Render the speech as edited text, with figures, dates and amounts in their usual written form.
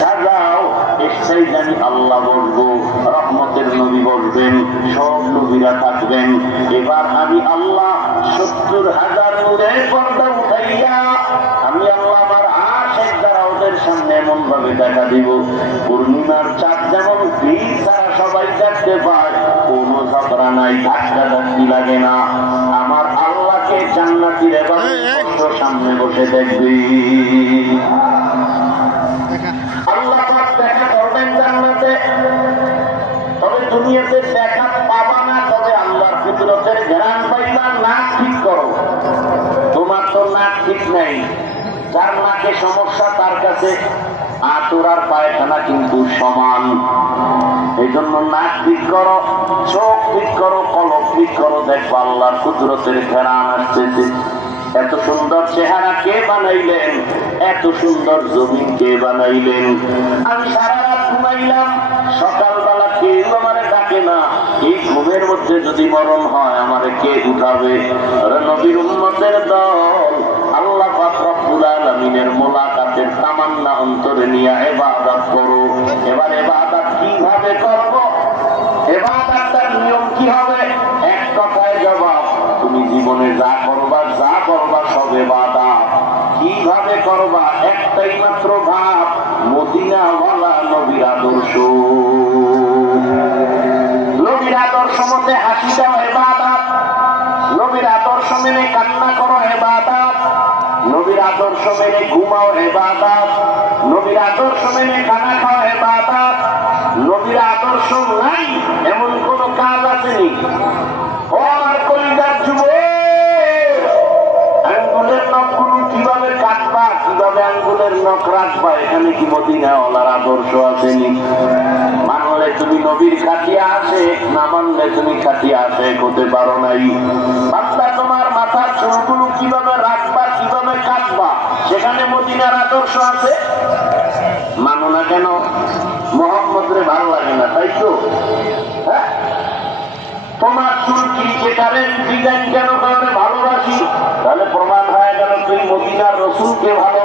সাজাও, এসেই জানি আল্লাহ বলবো, রহমতের নবী বলবেন, সব নবীরা থাকবেন। এবার আমি আল্লাহ 70,000 নূরের পর্দা উঠাইয়া আমি আল্লাহ আমার আশেক দ্বারা ওদের সামনে এমন ভাবে দেখা দিব, পূর্ণিমার চাঁদ যেমন ভিড় ছাড়া সবাই দেখতে পায়, কোনো ঝগড়া নাই, ধাক্কা ধাক্কি লাগে না। আমার আল্লাহকে জান্নাতীর এবার সামনে বসে দেখবি। আল্লাহ দেখা করবেন জান্নাতে, তবে দুনিয়াতে দেখা পাবা না, তবে আল্লাহর কুদরতের ঘ্রাণ পাইবা। নাক ঠিক করো, তোমার তো নাক ঠিক নাই, যার নাকে সমস্যা তার কাছে আতর পায়খানা কিন্তু সমান। এই জন্য নাক ঠিক করো, চোখ ঠিক করো, কলব ঠিক করো, দেখবো আল্লাহর কুদরতের ঘ্রাণ আসতেছে। এত সুন্দর চেহারা কে বানাইলেন, এত সুন্দর জমিন কে বানাইলেন। আমি সারা রাত ঘুমাইলাম, সকালবেলা কেউ আমারে ডাকে না। এই ঘুমের মধ্যে যদি মরণ হয় আমারে কে উঠাবে? নবীর উম্মতের দল আল্লাহ পাক রব্বুল আলামিনের মোলাকাতের তামান্না অন্তরে নিয়ে ইবাদত করো। এবার ইবাদত কিভাবে করব, ইবাদতের নিয়ম কি হবে? এক কথায় জবাব, তুমি জীবনে যা করবা সব ইবাদত। কিভাবে করবা? একটাই মাত্র ভাব, মদিনাওয়ালা নবীর আদর্শ। নবীর আদর্শ মতে হাসি দাও ইবাদত, নবীর আদর্শ মেনে কান্না করো ইবাদত, নবীর আদর্শ মেনে ঘুমাও ইবাদত, নবীর আদর্শ মেনে খানা খাও ইবাদত। নবীর আদর্শ নাই এমন কোন কাজ আসেনি। ও আমার কলিজার যুবক, আঙ্গুলের নখগুলো কিভাবে কাটবা, কিভাবে আঙ্গুলের নখ রাখবা, এখানে কি মদিনাওয়ালার আদর্শ আসেনি? মানলে তুমি নবীর খাটিয়া আসে, না মানলে তুমি খাটিয়া আসে হতে পারো নাই। বাচ্চা তোমার মাথার চুলগুলো কিভাবে রাখবা, কিভাবে কাটবা, সেখানে মদিনার আদর্শ আছে। মানো না কেন? মোহাম্মদরে ভালো লাগে না, তাই তো? হ্যাঁ, তোমার চুল ক্রিকেটারের ডিজাইন কেন করে ভালোবাসি? তাহলে প্রমাণ হয়ে গেল তুই মদিনার রসুলকে ভালো